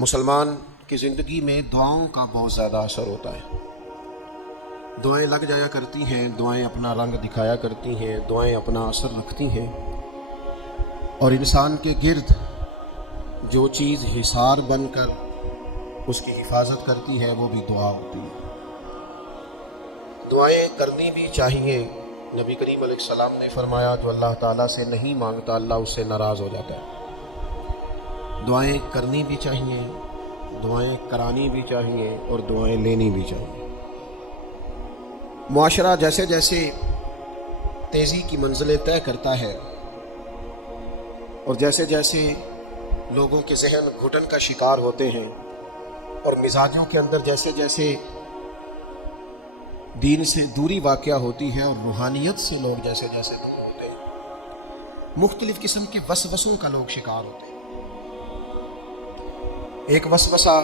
مسلمان کی زندگی میں دعاؤں کا بہت زیادہ اثر ہوتا ہے۔ دعائیں لگ جایا کرتی ہیں، دعائیں اپنا رنگ دکھایا کرتی ہیں، دعائیں اپنا اثر رکھتی ہیں، اور انسان کے گرد جو چیز حصار بن کر اس کی حفاظت کرتی ہے وہ بھی دعا ہوتی ہے۔ دعائیں کرنی بھی چاہیے۔ نبی کریم علیہ السلام نے فرمایا جو اللہ تعالیٰ سے نہیں مانگتا اللہ اس سے ناراض ہو جاتا ہے۔ دعائیں کرنی بھی چاہیے، دعائیں کرانی بھی چاہیے، اور دعائیں لینی بھی چاہیے۔ معاشرہ جیسے جیسے تیزی کی منزلیں طے کرتا ہے اور جیسے جیسے لوگوں کے ذہن گھٹن کا شکار ہوتے ہیں اور مزاجوں کے اندر جیسے جیسے دین سے دوری واقع ہوتی ہے اور روحانیت سے لوگ جیسے جیسے دور ہوتے ہیں، مختلف قسم کے وسوسوں کا لوگ شکار ہوتے ہیں۔ ایک وسوسہ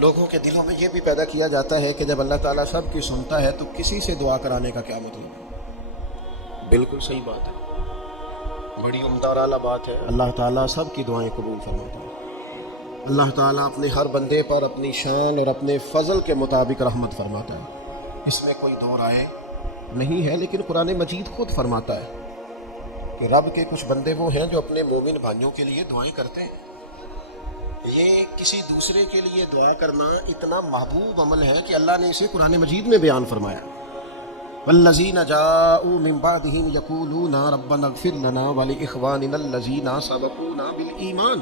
لوگوں کے دلوں میں یہ بھی پیدا کیا جاتا ہے کہ جب اللہ تعالیٰ سب کی سنتا ہے تو کسی سے دعا کرانے کا کیا مطلب ہے؟ بالکل صحیح بات ہے، بڑی عمدہ اور اعلیٰ بات ہے۔ اللہ تعالیٰ سب کی دعائیں قبول فرماتا ہے۔ اللہ تعالیٰ اپنے ہر بندے پر اپنی شان اور اپنے فضل کے مطابق رحمت فرماتا ہے، اس میں کوئی دو رائے نہیں ہے۔ لیکن قرآن مجید خود فرماتا ہے کہ رب کے کچھ بندے وہ ہیں جو اپنے مومن بھائیوں کے لیے دعائیں کرتے ہیں۔ یہ کسی دوسرے کے لیے دعا کرنا اتنا محبوب عمل ہے کہ اللہ نے اسے قرآن مجید میں بیان فرمایا۔ والذین جاءوا من بعدهم یقولون ربنا اغفر لنا ولاخواننا الذین سبقونا بالایمان،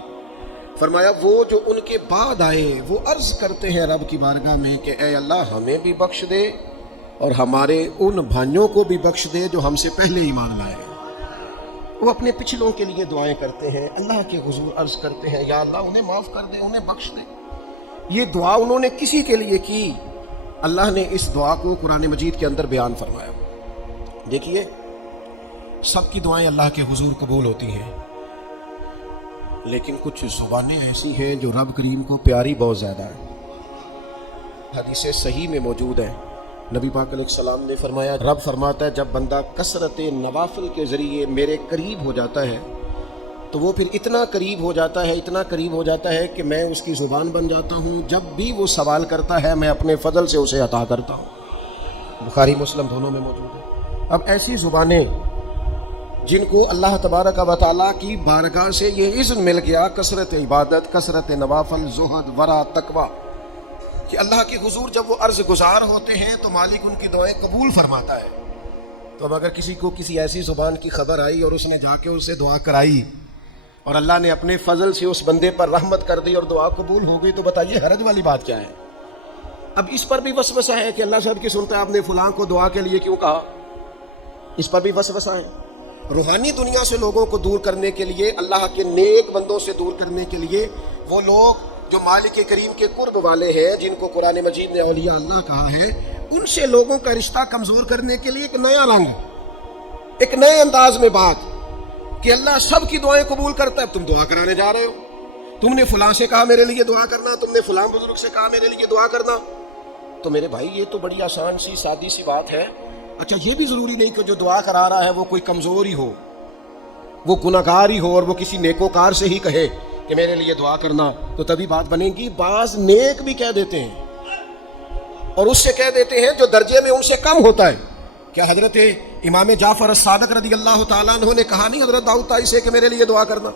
فرمایا وہ جو ان کے بعد آئے وہ عرض کرتے ہیں رب کی بارگاہ میں کہ اے اللہ ہمیں بھی بخش دے اور ہمارے ان بھائیوں کو بھی بخش دے جو ہم سے پہلے ایمان لائے۔ وہ اپنے پچھلوں کے لیے دعائیں کرتے ہیں، اللہ کے حضور عرض کرتے ہیں یا اللہ انہیں معاف کر دے، انہیں بخش دے۔ یہ دعا انہوں نے کسی کے لیے کی، اللہ نے اس دعا کو قرآن مجید کے اندر بیان فرمایا۔ دیکھیے سب کی دعائیں اللہ کے حضور قبول ہوتی ہیں، لیکن کچھ زبانیں ایسی ہیں جو رب کریم کو پیاری بہت زیادہ ہیں۔ حدیث صحیح میں موجود ہے، نبی پاک علیہ السلام نے فرمایا، رب فرماتا ہے جب بندہ کثرت نوافل کے ذریعے میرے قریب ہو جاتا ہے تو وہ پھر اتنا قریب ہو جاتا ہے، اتنا قریب ہو جاتا ہے کہ میں اس کی زبان بن جاتا ہوں، جب بھی وہ سوال کرتا ہے میں اپنے فضل سے اسے عطا کرتا ہوں۔ بخاری مسلم دونوں میں موجود ہے۔ اب ایسی زبانیں جن کو اللہ تبارک و تعالیٰ کی بارگاہ سے یہ اذن مل گیا، کثرت عبادت، کثرت نوافل، زہد، ورع، تقوی، کہ اللہ کے حضور جب وہ عرض گزار ہوتے ہیں تو مالک ان کی دعائیں قبول فرماتا ہے۔ تو اب اگر کسی کو کسی ایسی زبان کی خبر آئی اور اس نے جا کے اس سے دعا کرائی اور اللہ نے اپنے فضل سے اس بندے پر رحمت کر دی اور دعا قبول ہو گئی، تو بتائیے حرج والی بات کیا ہے؟ اب اس پر بھی وسوسہ ہے کہ اللہ سب کی سنتا ہے، آپ نے فلاں کو دعا کے لیے کیوں کہا؟ اس پر بھی وسوسہ ہے۔ روحانی دنیا سے لوگوں کو دور کرنے کے لیے، اللہ کے نیک بندوں سے دور کرنے کے لیے، وہ لوگ جو مالک کریم کے قرب والے ہیں، جن کو قرآن مجید نے اولیاء اللہ کہا ہے، ان سے لوگوں کا رشتہ کمزور کرنے کے لیے ایک نیا رنگ، ایک نئے انداز میں بات کہ اللہ سب کی دعائیں قبول کرتا ہے، تم دعا کرانے جا رہے ہو، تم نے فلاں سے کہا میرے لیے دعا کرنا، تم نے فلاں بزرگ سے کہا میرے لیے دعا کرنا۔ تو میرے بھائی یہ تو بڑی آسان سی سادی سی بات ہے۔ اچھا یہ بھی ضروری نہیں کہ جو دعا کرا رہا ہے وہ کوئی کمزور ہی ہو، وہ گناہگار ہی ہو اور وہ کسی نیکوکار سے ہی کہے کہ میرے لیے دعا کرنا تو تبھی بات بنے گی۔ بعض نیک بھی کہہ دیتے ہیں اور اس سے کہہ دیتے ہیں جو درجے میں ان سے کم ہوتا ہے۔ کیا حضرت امام جعفر الصادق رضی اللہ تعالیٰ عنہ نے کہا نہیں حضرت داؤد طائی سے کہ میرے لیے دعا کرنا؟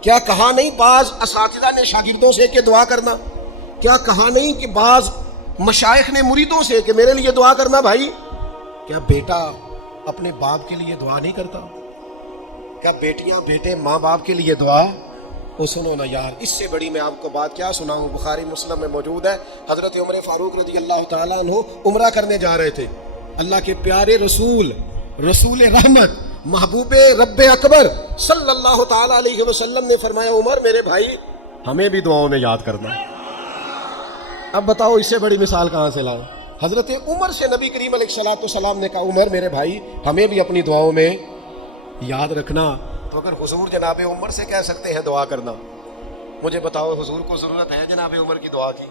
کیا کہا نہیں بعض اساتذہ نے شاگردوں سے کہ دعا کرنا؟ کیا کہا نہیں کہ بعض مشائخ نے مریدوں سے کہ میرے لیے دعا کرنا؟ بھائی کیا بیٹا اپنے باپ کے لیے دعا نہیں کرتا؟ کیا بیٹیاں بیٹے ماں باپ کے لیے دعا؟ وہ سنو نا یار، اس سے بڑی میں آپ کو بات کیا سناؤں۔ بخاری مسلم میں موجود ہے، حضرت عمر فاروق رضی اللہ تعالیٰ عنہ عمرہ کرنے جا رہے تھے۔ اللہ کے پیارے رسول، رسول رحمت، محبوب رب اکبر صلی اللہ تعالیٰ علیہ وسلم نے فرمایا عمر میرے بھائی ہمیں بھی دعاؤں میں یاد کرنا۔ اب بتاؤ اس سے بڑی مثال کہاں سے لائیں؟ حضرت عمر سے نبی کریم علیہ السلام نے کہا عمر میرے بھائی ہمیں بھی اپنی دعاؤں میں یاد رکھنا۔ تو اگر حضور جناب عمر سے کہہ سکتے ہیں دعا کرنا، مجھے بتاؤ حضور کو ضرورت ہے جناب عمر کی دعا کی؟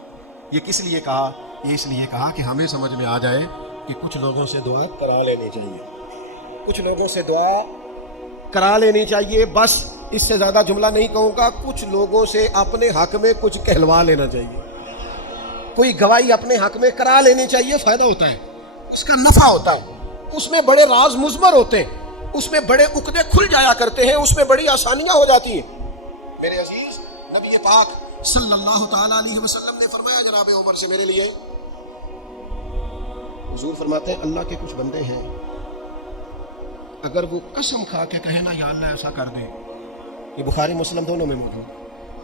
یہ کس لیے کہا؟ یہ اس لیے کہا کہ ہمیں سمجھ میں آ جائے کہ کچھ لوگوں سے دعا کرا لینی چاہیے، کچھ لوگوں سے دعا کرا لینی چاہیے. بس اس سے زیادہ جملہ نہیں کہوں گا. کچھ لوگوں سے اپنے حق میں کچھ کہلوا لینا چاہیے. کوئی گواہی اپنے حق میں کرا لینی چاہیے. فائدہ ہوتا ہے, اس کا نفع ہوتا ہے, اس میں بڑے راز مضمر ہوتے ہیں, اس میں بڑے عقدے کھل جایا کرتے ہیں, اس میں بڑی آسانیاں ہو جاتی ہیں. میرے عزیز نبی پاک صلی اللہ تعالی علیہ وسلم نے فرمایا جناب عمر سے میرے لیے, حضور فرماتے ہیں اللہ کے کچھ بندے ہیں اگر وہ قسم کھا کے کہے نا یا اللہ ایسا کر دے, یہ بخاری مسلم دونوں میں موجود,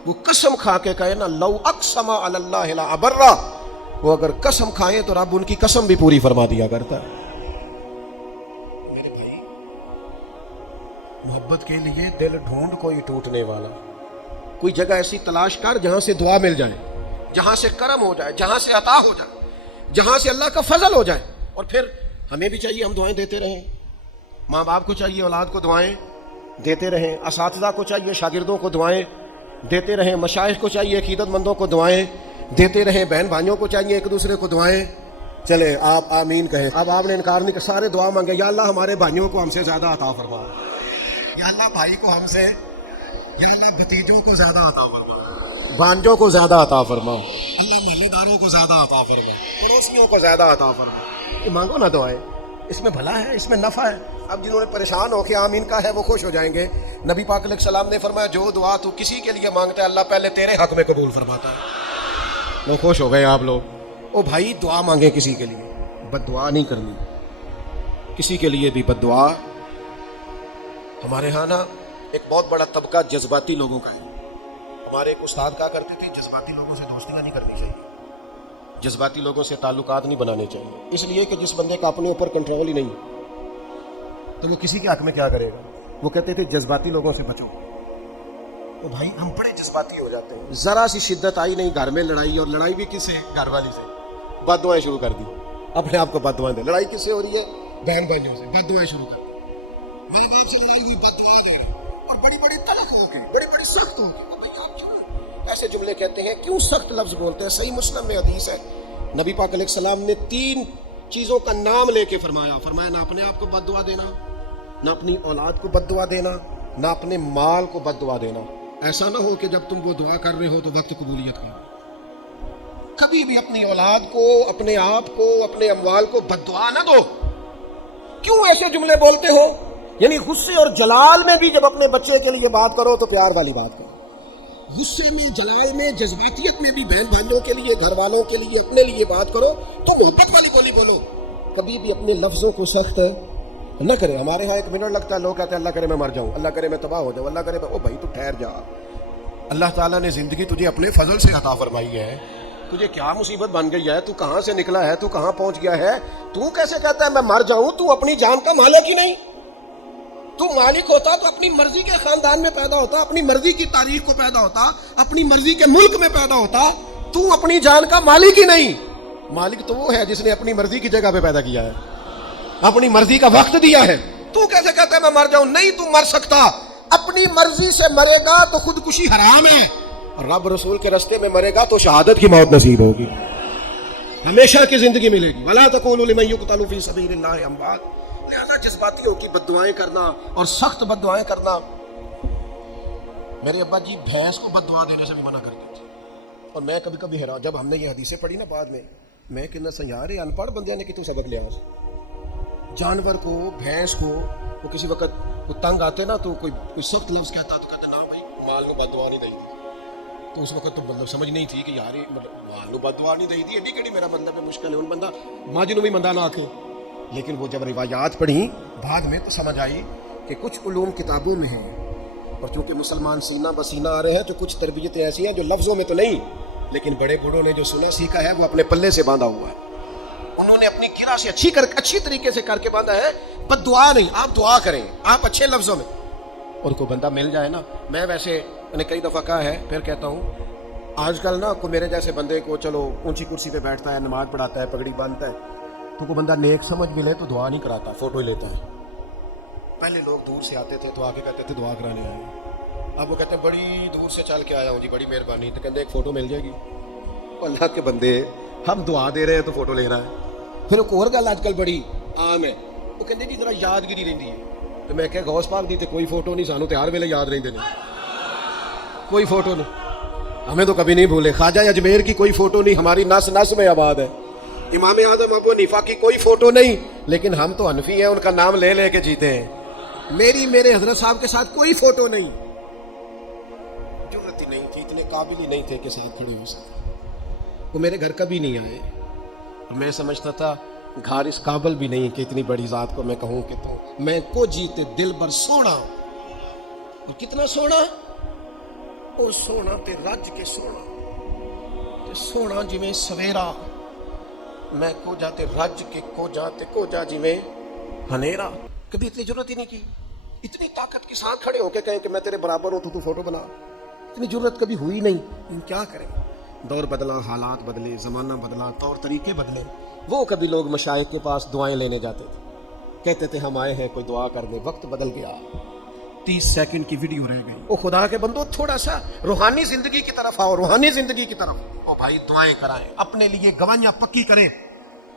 وہ قسم کھا کے کہے نا لو اقسم علی اللہ لا ابرہ, وہ اگر قسم کھائیں تو رب ان کی قسم بھی پوری فرما دیا کرتا ہے. میرے بھائی محبت کے لیے دل ڈھونڈ کوئی ٹوٹنے والا, کوئی جگہ ایسی تلاش کر جہاں سے دعا مل جائے, جہاں سے کرم ہو جائے, جہاں سے عطا ہو جائے, جہاں سے اللہ کا فضل ہو جائے. اور پھر ہمیں بھی چاہیے ہم دعائیں دیتے رہیں, ماں باپ کو چاہیے اولاد کو دعائیں دیتے رہیں, اساتذہ کو چاہیے شاگردوں کو دعائیں دیتے رہیں, مشائخ کو چاہیے عقیدت مندوں کو دعائیں دیتے رہیں, بہن بھائیوں کو چاہیے ایک دوسرے کو دعائیں. چلے آپ آمین کہیں. اب آپ نے انکار نہیں کہ سارے دعا مانگے, یا اللہ ہمارے بھائیوں کو ہم سے زیادہ عطا فرما, یا اللہ بھائی کو ہم سے, یا اللہ بھتیجوں کو زیادہ عطا فرما, بھانجوں کو زیادہ عطا فرما, اللہ محلے داروں کو زیادہ عطا فرما, پڑوسیوں کو زیادہ عطا فرما. یہ مانگو نا دعائیں, اس میں بھلا ہے, اس میں نفع ہے. اب جنہوں نے پریشان ہو کے آمین کا ہے وہ خوش ہو جائیں گے. نبی پاک علیہ السلام نے فرمایا جو دعا تو کسی کے لیے مانگتا ہے اللہ پہلے تیرے حق میں قبول فرماتا ہے. وہ خوش ہو گئے آپ لوگ. او بھائی دعا مانگے کسی کے لیے, بد دعا نہیں کرنی کسی کے لیے بھی. بد دعا ہمارے ہاں نا ایک بہت بڑا طبقہ جذباتی لوگوں کا ہے. ہمارے ایک استاد کہا کرتے تھے جذباتی لوگوں سے دوستیاں نہیں کرنی چاہیے, جذباتی لوگوں سے تعلقات نہیں بنانے چاہیے. اس لیے کہ جس بندے کا اپنے اوپر کنٹرول ہی نہیں تو وہ کسی کے حق میں کیا کرے گا. وہ کہتے تھے جذباتی لوگوں سے بچو. تو بھائی ہم بڑے جذباتی ہو جاتے ہیں, ذرا سی شدت آئی نہیں گھر میں لڑائی, اور لڑائی بھی کس سے, گھر والی سے. بد دعائیں شروع کر دی, اپنے آپ کو بد دعائیں دے. لڑائی کس سے ہو رہی ہے, بہن بھائیوں سے, بد دعائیں شروع کر دی. میرے باپ سے لڑائی ہوئی, بد دعا دے رہی, اور بڑی بڑی تلخ ہو گئی, بڑی بڑی سخت ہو گئی. بھائی آپ کیوں ایسے جملے کہتے ہیں, کیوں سخت لفظ بولتے ہیں؟ صحیح مسلم میں حدیث ہے, نبی پاک علیہ السلام نے 3 چیزوں کا نام لے کے فرمایا نہ اپنے آپ کو بد دعا دینا, نہ اپنی اولاد کو بد دعا دینا, نہ اپنے مال کو بد دعا دینا. ایسا نہ ہو کہ جب تم وہ دعا کر رہے ہو تو وقت قبولیت کا. کبھی بھی اپنی اولاد کو, اپنے آپ کو, اپنے اموال کو بد دعا نہ دو. کیوں ایسے جملے بولتے ہو؟ یعنی غصے اور جلال میں بھی جب اپنے بچے کے لیے بات کرو تو پیار والی بات کرو. غصے میں, جلال میں, جذباتیت میں بھی بہن بھائیوں کے لیے, گھر والوں کے لیے, اپنے لیے بات کرو تو محبت والی بولی بولو. کبھی بھی اپنے لفظوں کو سخت نہ کرے. ہمارے ہاں 1 منٹ لگتا ہے, لوگ کہتے ہیں اللہ کرے میں مر جاؤں, اللہ کرے میں تباہ ہو جاؤں, اللہ کرے میں. او بھائی تو ٹھہر جا, اللہ تعالیٰ نے زندگی تجھے اپنے فضل سے عطا فرمائی ہے. تجھے کیا مصیبت بن گئی ہے, تو کہاں سے نکلا ہے, تو کہاں پہنچ گیا ہے, تو کیسے کہتا ہے میں مر جاؤں؟ تو اپنی جان کا مالک ہی نہیں. تو مالک ہوتا تو اپنی مرضی کے خاندان میں پیدا ہوتا, اپنی مرضی کی تاریخ کو پیدا ہوتا, اپنی مرضی کے ملک میں پیدا ہوتا. تو اپنی جان کا مالک ہی نہیں. مالک تو وہ ہے جس نے اپنی مرضی کی جگہ پہ پیدا کیا ہے, اپنی مرضی کا وقت دیا ہے. تو کیسے کہتا ہے میں مر جاؤں؟ نہیں, تو مر سکتا. اپنی مرضی سے مرے گا تو خودکشی حرام ہے, رب رسول کے راستے میں مرے گا تو شہادت کی موت نصیب ہوگی, ہمیشہ کی زندگی ملے گی. وَلَا تَقُولُوا لِمَن يُقْتَلُ فِي سَبِيلِ اللَّهِ أَمْوَاتٌ. لہذا جذباتیوں کی بد دعائیں کرنا اور سخت بد دعائیں کرنا. میرے ابا جی بھینس کو بد دعا دینے سے بھی منع کرتے تھے. اور میں کبھی کبھی حیران, جب ہم نے یہ حدیثیں پڑھی نا بعد میں کہنا سنجارے ان پڑھ بندے نے کتنے سبق لیا. جانور کو, بھینس کو, وہ کسی وقت وہ تنگ آتے نا تو کوئی سخت لفظ کہتا تو کہتے نا بھائی مال کو بد دعا نہیں دی. تو اس وقت تو مطلب سمجھ نہیں تھی کہ یار مال کو بد دعا نہیں دی ایڈی کہڑی میرا مطلب ہے مشکل ہے. ان بندہ ماں جنوں بھی مندہ نہ آکھے. لیکن وہ جب روایات پڑھیں بعد میں تو سمجھ آئی کہ کچھ علوم کتابوں میں ہیں, اور چونکہ مسلمان سینہ بسینہ آ رہے ہیں تو کچھ تربیتیں ایسی ہیں جو لفظوں میں تو نہیں, لیکن بڑے بوڑھوں نے جو سنا سیکھا ہے وہ اپنے پلے سے باندھا ہوا ہے. انہوں نے اپنی گرہ سے اچھی طریقے سے کر کے باندھا ہے. بد دعا نہیں, آپ دعا کریں, آپ اچھے لفظوں میں. اور کوئی بندہ مل جائے نا, میں ویسے میں نے کئی دفعہ کہا ہے, پھر کہتا ہوں, آج کل نا کوئی میرے جیسے بندے کو چلو اونچی کرسی پہ بیٹھتا ہے, نماز پڑھاتا ہے, پگڑی باندھتا ہے, تو کوئی بندہ نیک سمجھ بھی لے تو دعا نہیں کراتا, فوٹو ہی لیتا ہے. پہلے لوگ دور سے آتے تھے تو آ کے کہتے تھے دعا کرانے آئے. اب وہ کہتے ہیں بڑی دور سے چل کے آیا ہوں جی, بڑی مہربانی. تو کہتے ایک فوٹو مل جائے گی. اللہ کے بندے, ہم دعا دے رہے ہیں تو فوٹو لے رہا ہے. پھر ایک اور گل آج کل بڑی عام ہے, وہ کہتے جی ذرا یادگیری رہتی ہے. تو میں کہ غوث پاک دی تے کوئی فوٹو نہیں، سانو تے ہر ویلے یاد رہندے نے، کوئی فوٹو نہیں، ہمیں تو کبھی نہیں بھولے۔ خواجہ اجمیر کی کوئی فوٹو نہیں، ہماری نس نس میں آباد ہے۔ امام اعظم ابو حنیفہ کی کوئی فوٹو نہیں، لیکن ہم تو حنفی ہیں، ان کا نام لے لے کے جیتے ہیں۔ میرے حضرت صاحب کے ساتھ کوئی فوٹو نہیں، ضرورت ہی نہیں تھی، اتنے قابل ہی نہیں تھے کہ ساتھ کھڑے ہو سکے۔ وہ میرے گھر کبھی نہیں آئے، میں سمجھتا تھا گھر اس قابل بھی نہیں کہ اتنی بڑی ذات کو میں کہوں کہ تو میں کو جیتے دل بر سونا، اور کتنا سونا، او سونا تے رج کے سونا، تے سونا جی میں سویرا، میں کو جاتے رج کے کو جا جی میں ہنیرا۔ کبھی اتنی ضرورت ہی نہیں کی، اتنی طاقت کے ساتھ کھڑے ہو کے کہیں کہ میں تیرے برابر ہوں تو فوٹو بنا، اتنی ضرورت کبھی ہوئی نہیں۔ لیکن کیا کریں، دور بدلا، حالات بدلے، زمانہ بدلا، طور طریقے بدلے۔ وہ کبھی لوگ مشائخ کے پاس دعائیں لینے جاتے تھے، کہتے تھے ہم آئے ہیں کوئی دعا کر دے، وقت بدل گیا، 30 سیکنڈ کی ویڈیو رہ گئی۔ او خدا کے بندو تھوڑا سا روحانی زندگی کی طرف آؤ، روحانی زندگی کی طرف۔ او بھائی دعائیں کرائیں، اپنے لیے گواہیاں پکی کریں،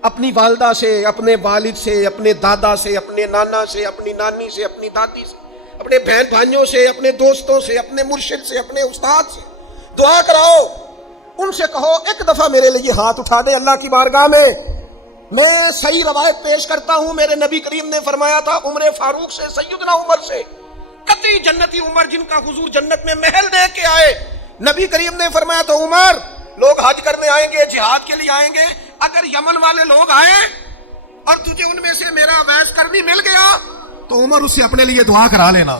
اپنی والدہ سے، اپنے والد سے، اپنے دادا سے، اپنے نانا سے، اپنی نانی سے، اپنی دادی سے، اپنے بہن بھائیوں سے، اپنے دوستوں سے، اپنے مرشد سے، اپنے استاد سے دعا کراؤ۔ ان سے کہو ایک دفعہ میرے لیے ہاتھ اٹھا دے اللہ کی بارگاہ میں صحیح روایت پیش کرتا ہوں، میرے نبی کریم نے فرمایا تھا عمر فاروق سے، سیدنا عمر سے، قطعی جنتی عمر جن کا حضور جنت میں محل دے کے آئے، نبی کریم نے فرمایا تھا عمر لوگ حج کرنے آئیں گے، جہاد کے لیے آئیں گے، اگر یمن والے لوگ آئے اور تجھے ان میں سے میرا اویس کرنی مل گیا تو عمر اس سے اپنے لیے دعا کرا لینا،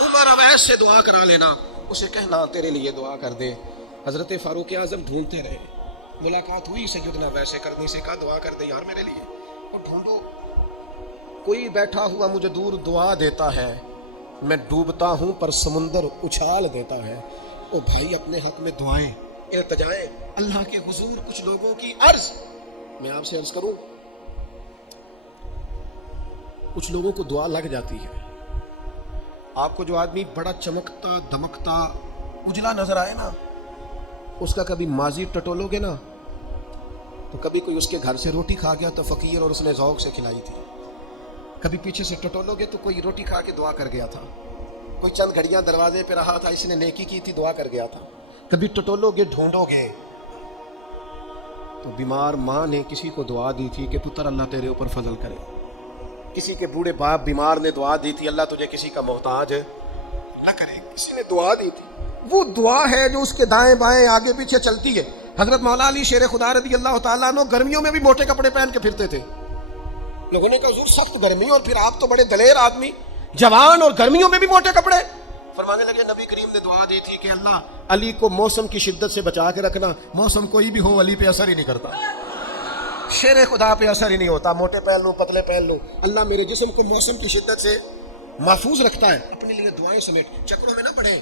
عمر اویس سے دعا کرا لینا، اسے کہنا تیرے لیے دعا کر دے۔ حضرت فاروق اعظم ڈھونڈتے رہے، ملاقات ہوئی سیدنا ویسے کرنے سے، کہا دعا کر دے یار میرے لیے، اور ڈھونڈو کوئی بیٹھا ہوا مجھے دور دعا دیتا ہے، میں ڈوبتا ہوں پر سمندر اچھال دیتا ہے۔ او بھائی اپنے حق میں دعائیں، التجائیں اللہ کے حضور۔ کچھ لوگوں کی عرض، میں آپ سے عرض کروں، کچھ لوگوں کو دعا لگ جاتی ہے۔ آپ کو جو آدمی بڑا چمکتا دمکتا اجلا نظر آئے نا، اس کا کبھی ماضی ٹٹولو گے نا تو کبھی کوئی اس کے گھر سے روٹی کھا گیا تو فقیر اور اس نے ذوق سے کھلائی تھی، کبھی پیچھے سے ٹٹولو گے تو کوئی روٹی کھا کے دعا کر گیا تھا، کوئی چند گھڑیاں دروازے پہ رہا تھا، اس نے نیکی کی تھی دعا کر گیا تھا۔ کبھی ٹٹولو گے، ڈھونڈو گے تو بیمار ماں نے کسی کو دعا دی تھی کہ پتر اللہ تیرے اوپر فضل کرے، کسی کے بوڑھے باپ بیمار نے دعا دی تھی اللہ تجھے کسی کا محتاج نہ کرے، کسی نے دعا دی تھی۔ وہ دعا ہے جو اس کے دائیں بائیں آگے پیچھے چلتی ہے۔ حضرت مولا علی شیر خدا رضی اللہ تعالیٰ عنہ گرمیوں میں بھی موٹے کپڑے پہن کے پھرتے تھے، لوگوں نے کہا حضور سخت گرمی اور پھر آپ تو بڑے دلیر آدمی، جوان اور گرمیوں میں بھی موٹے کپڑے۔ فرمانے لگے نبی کریم نے دعا دی تھی کہ اللہ علی کو موسم کی شدت سے بچا کے رکھنا، موسم کوئی بھی ہو علی پہ اثر ہی نہیں کرتا، شیر خدا پہ اثر ہی نہیں ہوتا، موٹے پہن لوں پتلے پہن لوں، اللہ میرے جسم کو موسم کی شدت سے محفوظ رکھتا ہے۔ اپنے لیے دعائیں سمیٹ، چکروں میں نہ پڑے،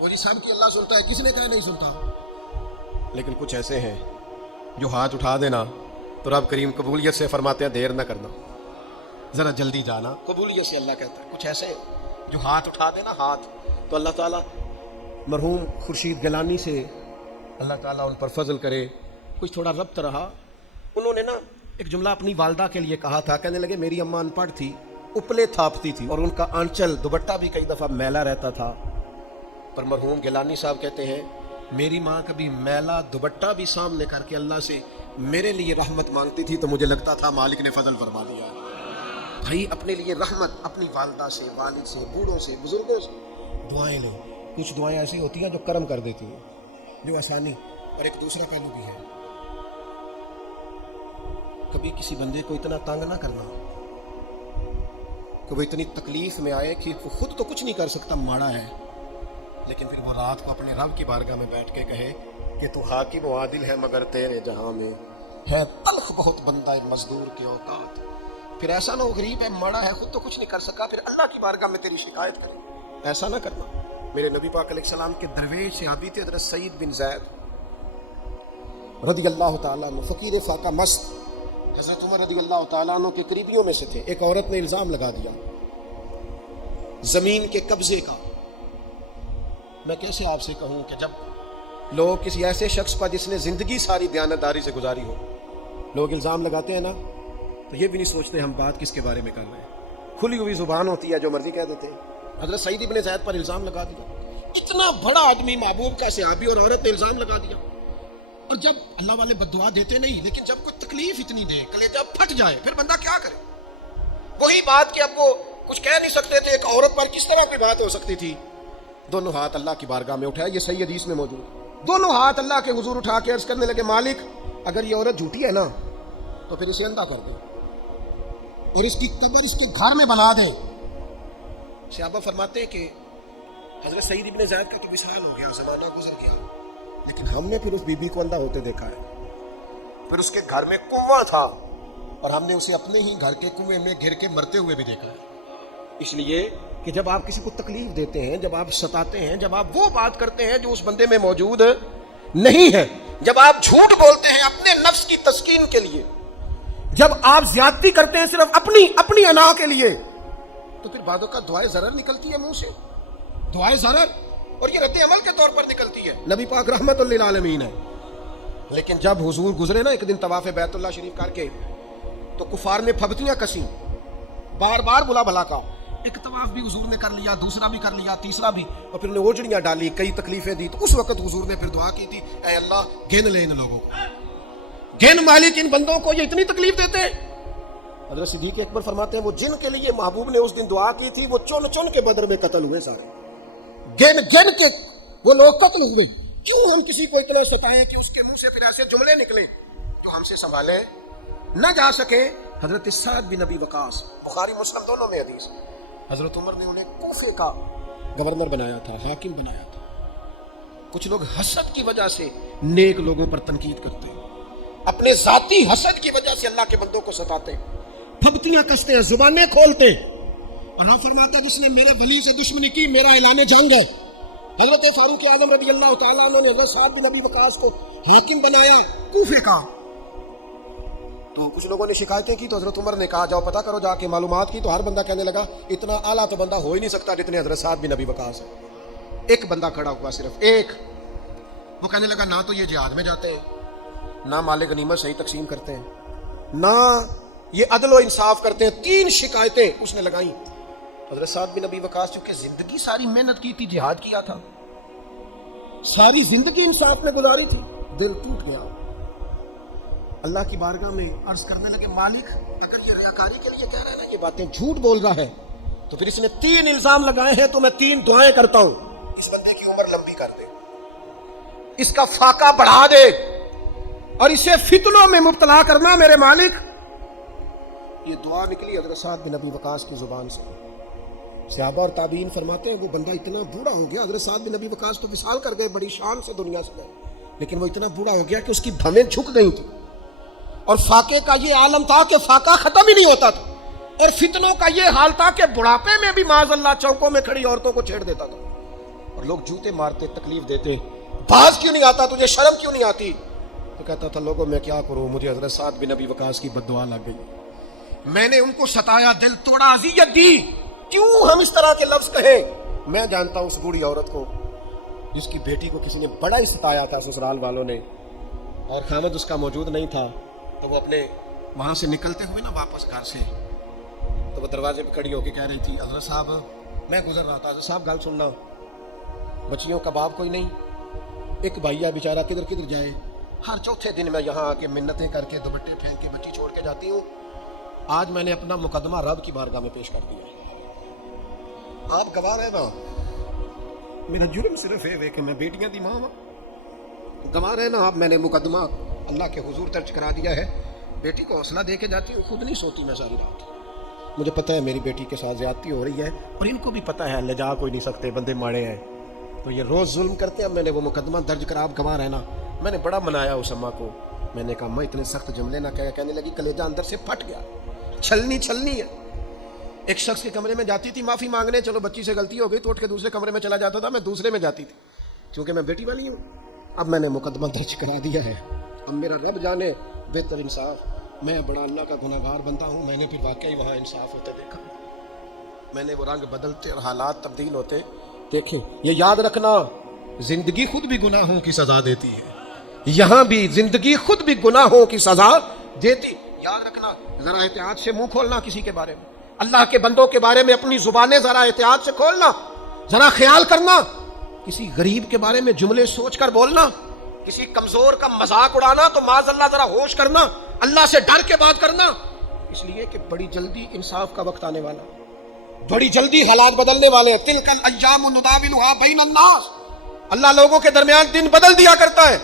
وہ جی سب کی اللہ سنتا ہے، کس نے کہا نہیں سنتا؟ لیکن کچھ ایسے ہیں جو ہاتھ اٹھا دینا تو رب کریم قبولیت سے فرماتے ہیں دیر نہ کرنا، ذرا جلدی جانا، قبولیت سے اللہ کہتا ہے۔ کچھ ایسے ہیں جو ہاتھ اٹھا دینا ہاتھ تو اللہ تعالیٰ مرحوم خورشید گیلانی سے اللہ تعالیٰ ان پر فضل کرے، کچھ تھوڑا ربط رہا۔ انہوں نے نا ایک جملہ اپنی والدہ کے لیے کہا تھا، کہنے لگے میری اماں ان پڑھ تھی، اپلے تھاپتی تھی اور ان کا آنچل دوپٹہ بھی کئی دفعہ میلا رہتا تھا، پر مرحوم گیلانی صاحب کہتے ہیں میری ماں کبھی میلا دوپٹہ بھی سامنے کر کے اللہ سے میرے لیے رحمت مانگتی تھی تو مجھے لگتا تھا مالک نے فضل فرما دیا۔ بھائی اپنے لیے رحمت، اپنی والدہ سے، والد سے، بوڑھوں سے، بزرگوں سے دعائیں لیں۔ کچھ دعائیں ایسی ہوتی ہیں جو کرم کر دیتی ہیں، جو آسانی، اور ایک دوسرا پہلو بھی ہے، کبھی کسی بندے کو اتنا تنگ نہ کرنا کہ وہ اتنی تکلیف میں آئے کہ وہ خود تو کچھ نہیں کر سکتا، ماڑا ہے، لیکن پھر وہ رات کو اپنے رب کی بارگاہ میں بیٹھ کے کہے کہ تو حاکم و عادل ہے مگر تیرے جہاں میں ہے تلخ بہت بندہ مزدور کے اوقات۔ پھر ایسا نہ ہو غریب ہے، ماڑا ہے، خود تو کچھ نہیں کر سکا، پھر اللہ کی بارگاہ میں تیری شکایت کرے، ایسا نہ کرنا۔ میرے نبی پاک علیہ السلام کے درویش صحابی تھے حضرت سعید بن زید رضی اللہ تعالیٰ عنہ، فقیر فاقہ مست، حضرت عمر رضی اللہ تعالیٰ عنہ کے قریبیوں میں سے تھے۔ ایک عورت نے الزام لگا دیا زمین کے قبضے کا۔ میں کیسے آپ سے کہوں کہ جب لوگ کسی ایسے شخص پر جس نے زندگی ساری دیانتداری سے گزاری ہو، لوگ الزام لگاتے ہیں نا تو یہ بھی نہیں سوچتے ہم بات کس کے بارے میں کر رہے ہیں۔ کھلی ہوئی زبان ہوتی ہے، جو مرضی کہہ دیتے ہیں۔ حضرت سعید ابن زید پر الزام لگا دیا، اتنا بڑا آدمی، محبوب کا صحابی اور عورت نے الزام لگا دیا۔ اور جب اللہ والے بددعا دیتے نہیں، لیکن جب کوئی تکلیف اتنی دے، کلیجہ پھٹ جائے، پھر بندہ کیا کرے؟ وہی بات کہ اب وہ کچھ کہہ نہیں سکتے تھے، ایک عورت پر کس طرح کی بات ہو سکتی تھی؟ دونوں ہاتھ اللہ کی بارگاہ میں اٹھائے، یہ صحیح حدیث میں موجود ہے، دونوں ہاتھ اللہ کے حضور اٹھا کے عرض کرنے لگے، مالک اگر یہ عورت جھوٹی ہے نا تو پھر اسے اندھا کر دے اور اس کی قبر اس کے گھر میں بنا دے۔ صحابہ فرماتے ہیں کہ حضرت سعید ابن زید کا تو وصال ہو گیا، زمانہ گزر گیا، لیکن ہم نے پھر اس بی بی کو اندھا ہوتے دیکھا ہے، پھر اس کے گھر میں کنواں تھا اور ہم نے اسے اپنے ہی گھر کے کنویں میں گر کے مرتے ہوئے بھی دیکھا ہے۔ اس لیے کہ جب آپ کسی کو تکلیف دیتے ہیں، جب آپ ستاتے ہیں، جب آپ وہ بات کرتے ہیں جو اس بندے میں موجود نہیں ہے، جب آپ جھوٹ بولتے ہیں اپنے نفس کی تسکین کے لیے، جب آپ زیادتی کرتے ہیں صرف اپنی انا کے لیے، تو پھر بعدوں کا دعائے ضرر نکلتی ہے منہ سے، دعائے ضرر، اور یہ رد عمل کے طور پر نکلتی ہے۔ نبی پاک رحمت للعالمین ہے، لیکن جب حضور گزرے نا ایک دن طواف بیت اللہ شریف کر کے، تو کفار نے پھبتیاں کسیں، بار بار بلا بھلا کا، ایک طواف بھی حضور نے کر لیا، دوسرا بھی کر لیا، تیسرا بھی، اور پھر انہیں اوجڑیاں ڈالی، کئی تکلیفیں دی، تو اس وقت حضور نے پھر دعا کی تھی، اے اللہ گن لے ان لوگوں کو، گن مالک ان بندوں کو، یہ اتنی تکلیف دیتے ہیں۔ حضرت صدیق اکبر فرماتے ہیں وہ جن کے لیے محبوب نے اس دن دعا کی تھی، وہ چن چن کے بدر میں قتل ہوئے، سارے گن گن کے وہ لوگ قتل ہوئے۔ کیوں ہم کسی کو اتنا ستائیں کہ اس کے منہ سے پھر ایسے جملے نکلیں جو ہم سے سنبھالے نہ جا سکے؟ حضرت سعد بن ابی وقاص، بخاری مسلم دونوں میں حدیث، حضرت عمر نے انہیں کوفے کا گورنر بنایا تھا، حاکم بنایا تھا۔ کچھ لوگ حسد کی وجہ سے نیک لوگوں پر تنقید کرتے ہیں، اپنے ذاتی حسد کی وجہ سے اللہ کے بندوں کو ستاتے ہیں، پھبتیاں کستے ہیں، زبانیں کھولتے ہیں۔ اللہ فرماتا ہے جس نے میرے ولی سے دشمنی کی میرا اعلان جنگ ہے۔ حضرت فاروق اعظم رضی اللہ تعالیٰ عنہ نے حضرت سعد بن ابی وقاص کو حاکم بنایا کوفے کا، تو کچھ لوگوں نے شکایتیں کی، تو حضرت عمر نے کہا جاؤ پتہ کرو جا کے معلومات کی، تو ہر بندہ کہنے لگا اتنا اعلیٰ تو بندہ ہو ہی نہیں سکتا جتنے حضرت سعد بن ابی وقاص ہے۔ ایک بندہ کھڑا ہوا، صرف ایک، وہ کہنے لگا نہ تو یہ جہاد میں جاتے ہیں، نہ مال غنیمت صحیح تقسیم کرتے ہیں، نہ یہ عدل و انصاف کرتے ہیں۔ تین شکایتیں اس نے لگائیں۔ حضرت سعد بن ابی وقاص چونکہ زندگی ساری محنت کی تھی، جہاد کیا تھا، ساری زندگی انصاف میں گزاری تھی، دل ٹوٹ گیا، اللہ کی بارگاہ میں عرض کرنے لگے مالک اگر یہ ریاکاری کے لیے کہہ رہا ہے نا، یہ باتیں جھوٹ بول رہا ہے، تو پھر اس نے 3 الزام لگائے ہیں، تو میں 3 دعائیں کرتا ہوں، اس بندے کی عمر لمبی کر دے، اس کا فاقہ بڑھا دے، اور اسے فتنوں میں مبتلا کرنا میرے مالک۔ یہ دعا نکلی حضرت سعد بن ابی وقاص کی زبان سے۔ صحابہ اور تابعین فرماتے ہیں وہ بندہ اتنا بوڑھا ہو گیا، حضرت سعد بن ابی وقاص تو وصال کر گئے، بڑی شان سے دنیا سے گئے، لیکن وہ اتنا بوڑھا ہو گیا کہ اس کی بھویں جھک گئی تھی، اور فاقے کا یہ عالم تھا کہ فاقہ ختم ہی نہیں ہوتا تھا، اور فتنوں کا یہ حال تھا کہ بڑھاپے میں بھی معاذ اللہ چوکوں میں کھڑی عورتوں کو چھیڑ دیتا تھا، اور لوگ جوتے مارتے، تکلیف دیتے، باز کیوں نہیں آتا تجھے، شرم کیوں نہیں آتی؟ تو کہتا تھا لوگوں میں کیا کروں، مجھے حضرت سعد بن ابی وقاص کی بد دعا لگ گئی، میں نے ان کو ستایا، دل توڑا، اذیت دی، کیوں ہم اس طرح کے لفظ کہیں؟ میں جانتا ہوں اس بوڑھی عورت کو جس کی بیٹی کو کسی نے بڑا ہی ستایا تھا سسرال والوں نے، اور خامد اس کا موجود نہیں تھا، تو وہ اپنے وہاں سے نکلتے ہوئے نا واپس گھر سے، تو وہ دروازے پہ کھڑی ہو کے کہہ رہی تھی حضرت صاحب میں گزر رہا تھا، حضرت صاحب گل سننا، بچیوں کا باپ کوئی نہیں، ایک بھائیا بیچارہ کدھر کدھر جائے، ہر چوتھے دن میں یہاں آ کے منتیں کر کے دوپٹے پھینک کے بچی چھوڑ کے جاتی ہوں، آج میں نے اپنا مقدمہ رب کی بارگاہ میں پیش کر دیا، آپ گواہ رہے نا، میرا جرم صرف ہے کہ میں بیٹیاں دی ماں ہوں، گواہ رہے نا آپ، میں نے مقدمہ اللہ کے حضور درج کرا دیا ہے، بیٹی کو حوصلہ دے کے جاتی ہوں، خود نہیں سوتی میں ساری رات، مجھے پتہ ہے میری بیٹی کے ساتھ زیادتی ہو رہی ہے، اور ان کو بھی پتہ ہے لے جا کوئی نہیں سکتے، بندے ماڑے ہیں، تو یہ روز ظلم کرتے ہیں، میں نے وہ مقدمہ درج کرا، آپ گواہ رہنا۔ میں نے بڑا منایا اس اماں کو، میں نے کہا میں اتنے سخت جملے نہ کہنے لگی، کلیجہ اندر سے پھٹ گیا، چھلنی ہے۔ ایک شخص کے کمرے میں جاتی تھی معافی مانگنے، چلو بچی سے غلطی ہو گئی تو اٹھ کے دوسرے کمرے میں چلا جاتا تھا، میں دوسرے میں جاتی تھی کیونکہ میں بیٹی والی ہوں، اب میں نے مقدمہ درج کرا دیا ہے، اب میرا رب جانے بہتر انصاف، میں بڑا اللہ کا گناہگار بندہ ہوں، میں نے پھر واقعی وہاں انصاف ہوتے دیکھا، میں نے وہ رنگ بدلتے اور حالات تبدیل ہوتے دیکھے۔ یہ یاد رکھنا زندگی خود بھی گناہوں کی سزا دیتی ہے، یہاں بھی زندگی خود بھی گناہوں کی سزا دیتی، یاد رکھنا، ذرا احتیاط سے منہ کھولنا کسی کے بارے میں، اللہ کے بندوں کے بارے میں اپنی زبانیں ذرا احتیاط سے کھولنا، ذرا خیال کرنا، کسی غریب کے بارے میں جملے سوچ کر بولنا، کسی کمزور کا مذاق اڑانا تو معاذ اللہ ذرا ہوش کرنا، اللہ سے ڈر کے بات کرنا، اس لیے کہ بڑی جلدی انصاف کا وقت آنے والا، بڑی جلدی حالات بدلنے والے ہیں۔ تلک الایام نداولها بین الناس، اللہ لوگوں کے درمیان دن بدل دیا کرتا ہے،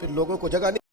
پھر لوگوں کو جگہ نہیں